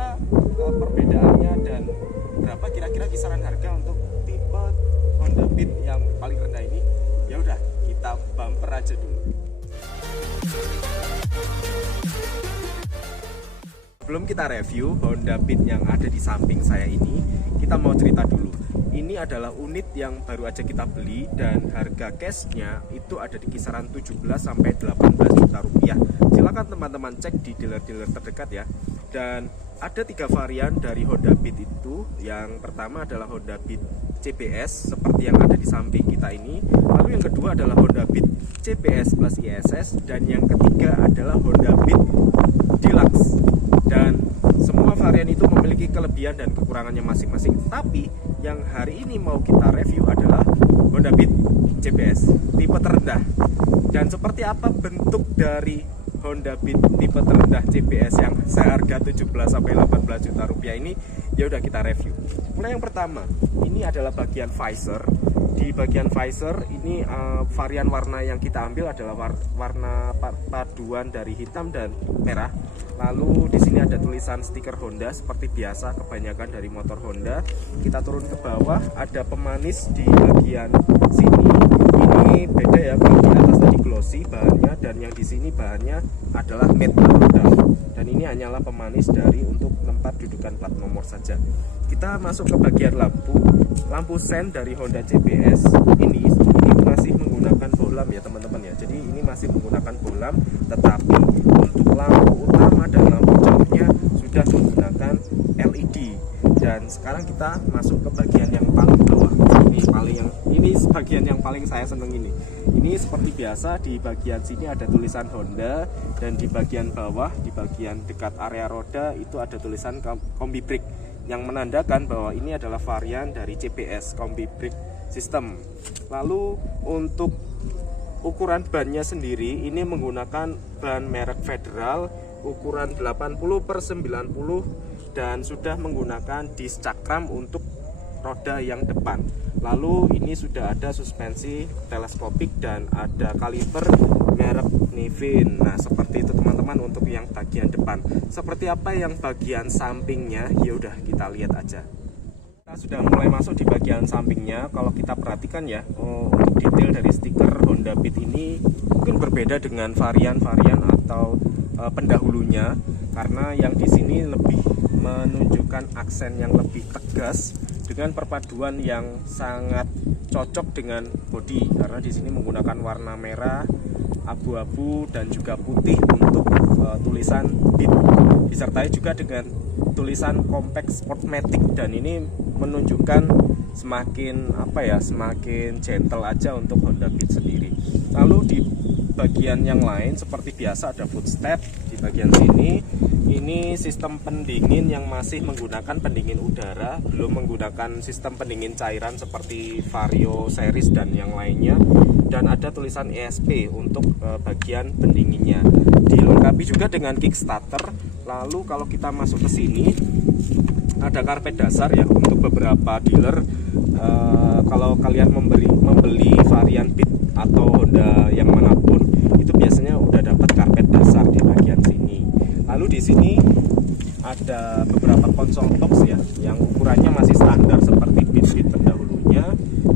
apa perbedaannya dan berapa kira-kira kisaran harga untuk tipe Honda Beat yang paling rendah ini. Ya udah, kita bumper aja dulu. Sebelum kita review Honda Beat yang ada di samping saya ini, kita mau cerita dulu. Ini adalah unit yang baru aja kita beli dan harga cashnya itu ada di kisaran 17 sampai 18 juta rupiah. Silakan teman-teman cek di dealer-dealer terdekat ya. Dan ada 3 varian dari Honda Beat itu. Yang pertama adalah Honda Beat CBS seperti yang ada di samping kita ini. Lalu yang kedua adalah Honda Beat CBS plus ISS, dan yang ketiga adalah Honda Beat Deluxe. Dan semua varian itu memiliki kelebihan dan kekurangannya masing-masing. Tapi yang hari ini mau kita review adalah Honda Beat CBS tipe terendah. Dan seperti apa bentuk dari Honda Beat tipe terendah CBS yang seharga 17 sampai 18 juta rupiah ini, ya udah kita review. Mulai yang pertama, ini adalah bagian visor. Di bagian visor ini varian warna yang kita ambil adalah warna paduan dari hitam dan merah. Lalu di sini ada tulisan stiker Honda seperti biasa, kebanyakan dari motor Honda. Kita turun ke bawah, ada pemanis di bagian sini. Ini beda ya, kalau di atas tadi glossy bahannya, dan yang di sini bahannya adalah matte Honda. Dan ini hanyalah pemanis dari untuk tempat dudukan plat nomor saja. Kita masuk ke bagian lampu sen dari Honda CBS ini masih menggunakan bohlam ya teman-teman ya. Jadi ini masih menggunakan bohlam, tetapi untuk lampu utama dan lampu jauhnya sudah menggunakan LED. Dan sekarang kita masuk ke bagian yang paling bawah. Ini bagian yang paling saya seneng ini. Ini seperti biasa, di bagian sini ada tulisan Honda, dan di bagian bawah, di bagian dekat area roda itu ada tulisan Combi Brake, yang menandakan bahwa ini adalah varian dari CBS, Combi Brake System. Lalu untuk ukuran bannya sendiri, ini menggunakan ban merek Federal ukuran 80/90 dan sudah menggunakan disc cakram untuk roda yang depan. Lalu ini sudah ada suspensi teleskopik dan ada kaliper merek Nivin. Nah seperti itu teman-teman untuk yang bagian depan. Seperti apa yang bagian sampingnya? Ya udah kita lihat aja. Kita sudah mulai masuk di bagian sampingnya. Kalau kita perhatikan ya, untuk detail dari stiker Honda Beat ini mungkin berbeda dengan varian-varian atau pendahulunya, karena yang di sini lebih menunjukkan aksen yang lebih tegas dengan perpaduan yang sangat cocok dengan bodi, karena di sini menggunakan warna merah, abu-abu dan juga putih untuk tulisan Beat, disertai juga dengan tulisan Compact Sportmatic, dan ini menunjukkan semakin semakin gentle aja untuk Honda Beat sendiri. Lalu di bagian yang lain seperti biasa ada footstep di bagian sini. Ini sistem pendingin yang masih menggunakan pendingin udara, belum menggunakan sistem pendingin cairan seperti Vario series dan yang lainnya. Dan ada tulisan ESP untuk bagian pendinginnya. Dilengkapi juga dengan kickstarter. Lalu kalau kita masuk ke sini ada karpet dasar ya untuk beberapa dealer. Kalau kalian membeli varian Beat atau Honda yang manapun, itu biasanya udah dapat karpet dasar di bagian sini. Lalu di sini ada beberapa konsol box ya, yang ukurannya masih standar seperti Beat pendahulunya.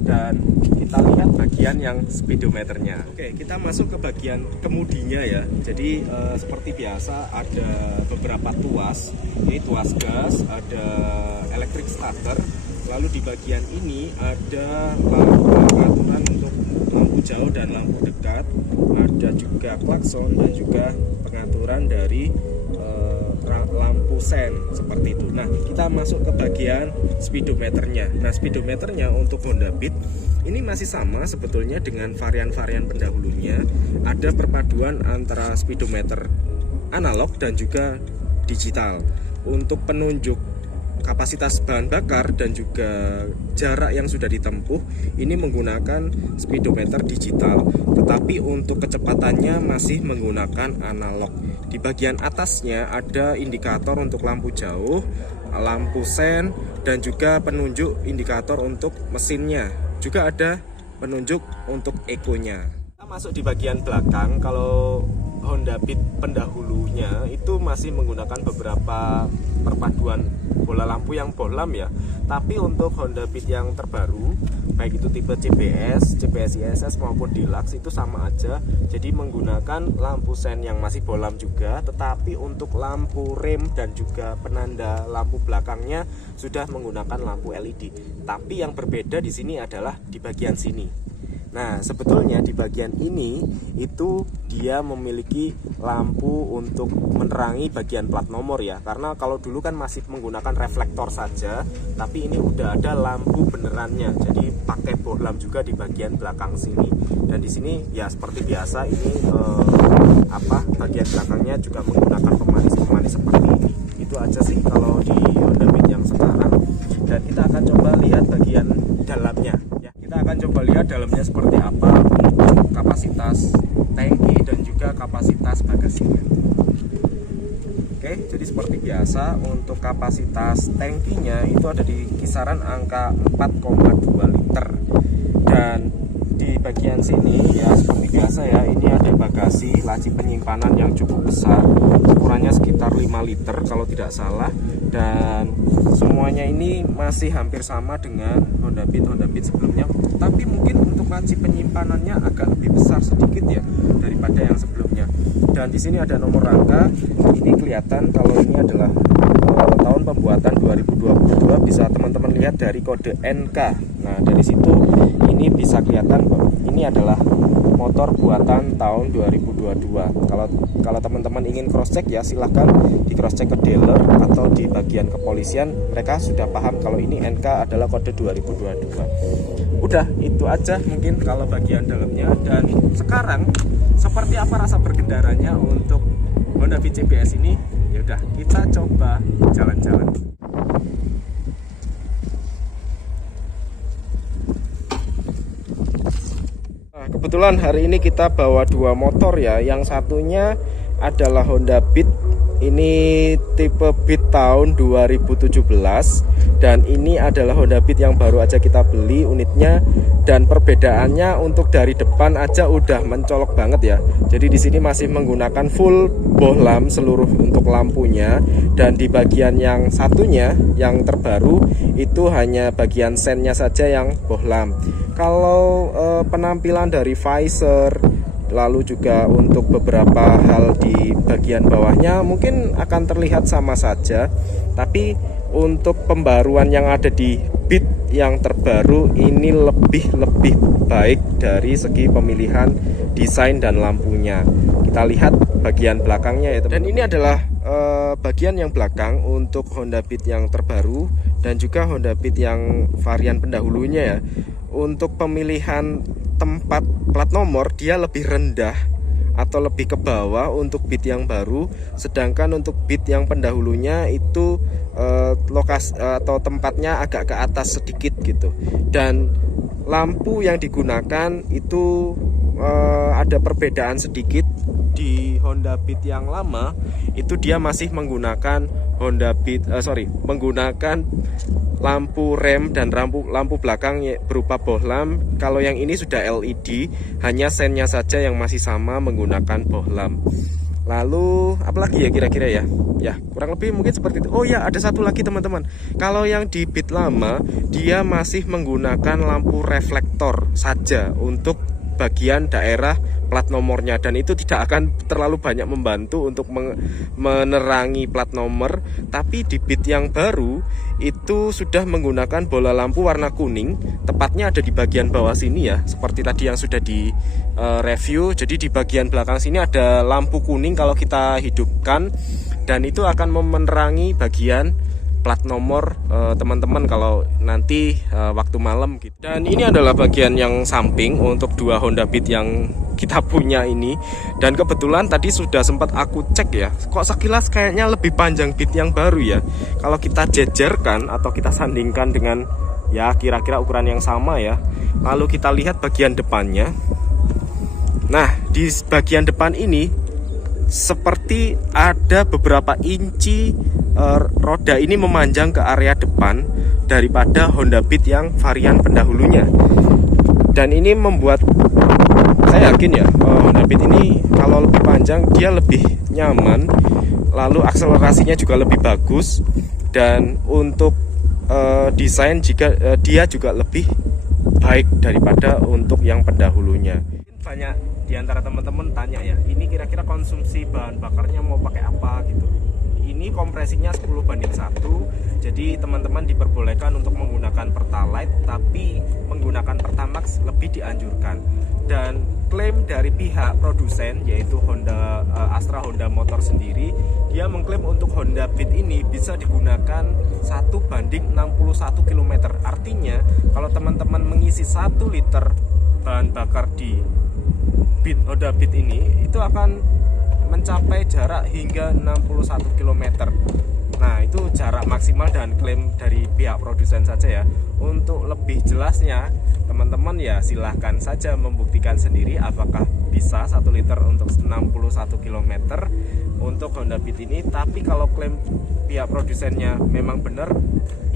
Dan kita lihat bagian yang speedometernya. Oke, kita masuk ke bagian kemudinya ya. Jadi seperti biasa ada beberapa tuas. Ini tuas gas, ada electric starter. Lalu di bagian ini ada pengaturan untuk lampu jauh dan lampu dekat. Ada juga klakson dan juga pengaturan dari lampu sen seperti itu. Nah kita masuk ke bagian speedometernya. Nah speedometernya untuk Honda Beat ini masih sama sebetulnya dengan varian-varian pendahulunya. Ada perpaduan antara speedometer analog dan juga digital. Untuk penunjuk kapasitas bahan bakar dan juga jarak yang sudah ditempuh ini menggunakan speedometer digital, tetapi untuk kecepatannya masih menggunakan analog. Di bagian atasnya ada indikator untuk lampu jauh, lampu sen, dan juga penunjuk indikator untuk mesinnya. Juga ada penunjuk untuk ekonya. Kita masuk di bagian belakang. Kalau Honda Beat pendahulunya itu masih menggunakan beberapa perpaduan kemajuan bola lampu yang bohlam ya. Tapi untuk Honda Beat yang terbaru, baik itu tipe CBS, CBS ISS maupun Deluxe, itu sama aja. Jadi menggunakan lampu sen yang masih bohlam juga, tetapi untuk lampu rem dan juga penanda lampu belakangnya sudah menggunakan lampu LED. Tapi yang berbeda di sini adalah di bagian sini. Nah, sebetulnya di bagian ini itu dia memiliki lampu untuk menerangi bagian plat nomor ya. Karena kalau dulu kan masih menggunakan reflektor saja, tapi ini udah ada lampu benerannya. Jadi pakai bohlam juga di bagian belakang sini. Dan di sini ya seperti biasa ini bagian belakangnya juga menggunakan pemanis-pemanis seperti ini. Itu aja sih kalau di Honda Beat yang sekarang. Dan kita akan coba lihat bagian dalamnya. Kita akan coba lihat dalamnya seperti apa untuk kapasitas tangki dan juga kapasitas bagasinya. Oke, jadi seperti biasa untuk kapasitas tangkinya itu ada di kisaran angka 4,2 liter. Dan di bagian sini ya seperti biasa ya, ini ada bagasi laci penyimpanan yang cukup besar, ukurannya sekitar 5 liter kalau tidak salah. Dan semuanya ini masih hampir sama dengan Honda Beat sebelumnya, tapi mungkin untuk laci penyimpanannya agak lebih besar sedikit ya daripada yang sebelumnya. Dan di sini ada nomor rangka, ini kelihatan kalau ini adalah tahun pembuatan 2022, bisa teman-teman lihat dari kode NK. Nah, dari situ ini bisa kelihatan bahwa ini adalah motor buatan tahun 2022. Kalau teman-teman ingin cross check ya silahkan di cross check ke dealer atau di bagian kepolisian, mereka sudah paham kalau ini NK adalah kode 2022. Udah itu aja mungkin kalau bagian dalamnya. Dan sekarang seperti apa rasa berkendaranya untuk Honda Beat CBS ini? Ya udah, kita coba jalan-jalan. Nah, kebetulan hari ini kita bawa dua motor ya. Yang satunya adalah Honda Beat, ini tipe Beat tahun 2017, dan ini adalah Honda Beat yang baru aja kita beli unitnya. Dan perbedaannya untuk dari depan aja udah mencolok banget ya. Jadi di sini masih menggunakan full bohlam seluruh untuk lampunya, dan di bagian yang satunya yang terbaru itu hanya bagian sennya saja yang bohlam. Kalau penampilan dari visor, lalu juga untuk beberapa hal di bagian bawahnya mungkin akan terlihat sama saja, tapi untuk pembaruan yang ada di Beat yang terbaru ini lebih baik dari segi pemilihan desain dan lampunya. Kita lihat bagian belakangnya ya teman. Dan ini adalah bagian yang belakang untuk Honda Beat yang terbaru dan juga Honda Beat yang varian pendahulunya ya. Untuk pemilihan tempat plat nomor dia lebih rendah atau lebih ke bawah untuk Beat yang baru, sedangkan untuk Beat yang pendahulunya itu lokasi atau tempatnya agak ke atas sedikit gitu. Dan lampu yang digunakan itu ada perbedaan sedikit. Di Honda Beat yang lama itu dia masih menggunakan menggunakan lampu rem dan lampu belakang berupa bohlam. Kalau yang ini sudah LED, hanya sennya saja yang masih sama menggunakan bohlam. Lalu apalagi ya kira-kira ya? Ya kurang lebih mungkin seperti itu. Oh ya, ada satu lagi teman-teman. Kalau yang di Beat lama dia masih menggunakan lampu reflektor saja untuk bagian daerah plat nomornya, dan itu tidak akan terlalu banyak membantu untuk menerangi plat nomor. Tapi di Beat yang baru itu sudah menggunakan bola lampu warna kuning, tepatnya ada di bagian bawah sini ya, seperti tadi yang sudah di review. Jadi di bagian belakang sini ada lampu kuning kalau kita hidupkan, dan itu akan menerangi bagian plat nomor teman-teman kalau nanti waktu malam gitu. Dan ini adalah bagian yang samping untuk dua Honda Beat yang kita punya ini. Dan kebetulan tadi sudah sempat aku cek ya, kok sekilas kayaknya lebih panjang Beat yang baru ya. Kalau kita jejerkan atau kita sandingkan dengan ya kira-kira ukuran yang sama ya. Lalu kita lihat bagian depannya. Nah, di bagian depan ini seperti ada beberapa inci roda ini memanjang ke area depan daripada Honda Beat yang varian pendahulunya. Dan ini membuat saya yakin ya, Honda Beat ini kalau lebih panjang dia lebih nyaman, lalu akselerasinya juga lebih bagus. dan untuk desain dia juga lebih baik daripada untuk yang pendahulunya. Banyak di antara teman-teman tanya ya, ini kira-kira konsumsi bahan bakarnya mau pakai apa gitu. Ini kompresinya 10:1, jadi teman-teman diperbolehkan untuk menggunakan Pertalite, tapi menggunakan Pertamax lebih dianjurkan. Dan klaim dari pihak produsen yaitu Astra Honda Motor sendiri, dia mengklaim untuk Honda Beat ini bisa digunakan 1:61 km. Artinya kalau teman-teman mengisi 1 liter bahan bakar di Honda Beat ini, itu akan mencapai jarak hingga 61 km. Nah, itu jarak maksimal dan klaim dari pihak produsen saja ya. Untuk lebih jelasnya, teman-teman ya silahkan saja membuktikan sendiri apakah bisa 1 liter untuk 61 km untuk Honda Beat ini. Tapi kalau klaim pihak produsennya memang benar,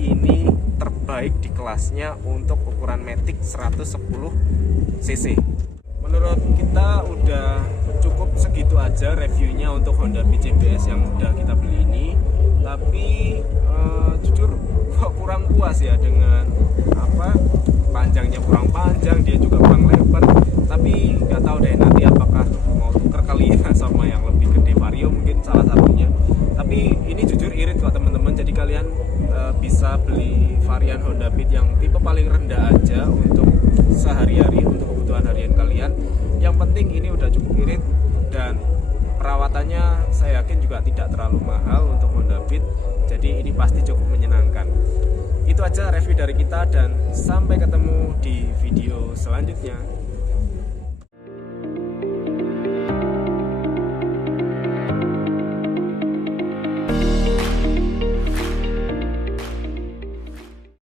ini terbaik di kelasnya untuk ukuran Matic 110 cc. Menurut kita udah cukup segitu aja reviewnya untuk Honda Beat CBS yang udah kita beli ini. Tapi jujur kok kurang puas ya dengan panjangnya kurang panjang, dia juga kurang lebar. Tapi nggak tahu deh nanti apakah mau tuker kali ya sama yang lebih gede, Vario mungkin salah satunya. Tapi ini jujur irit kok teman-teman. Jadi kalian bisa beli varian Honda Beat yang tipe paling rendah aja untuk sehari-hari, untuk kebutuhan harian kalian. Yang penting ini udah cukup irit dan perawatannya saya yakin juga tidak terlalu mahal untuk Honda Beat. Jadi ini pasti cukup menyenangkan. Itu aja review dari kita dan sampai ketemu di video selanjutnya.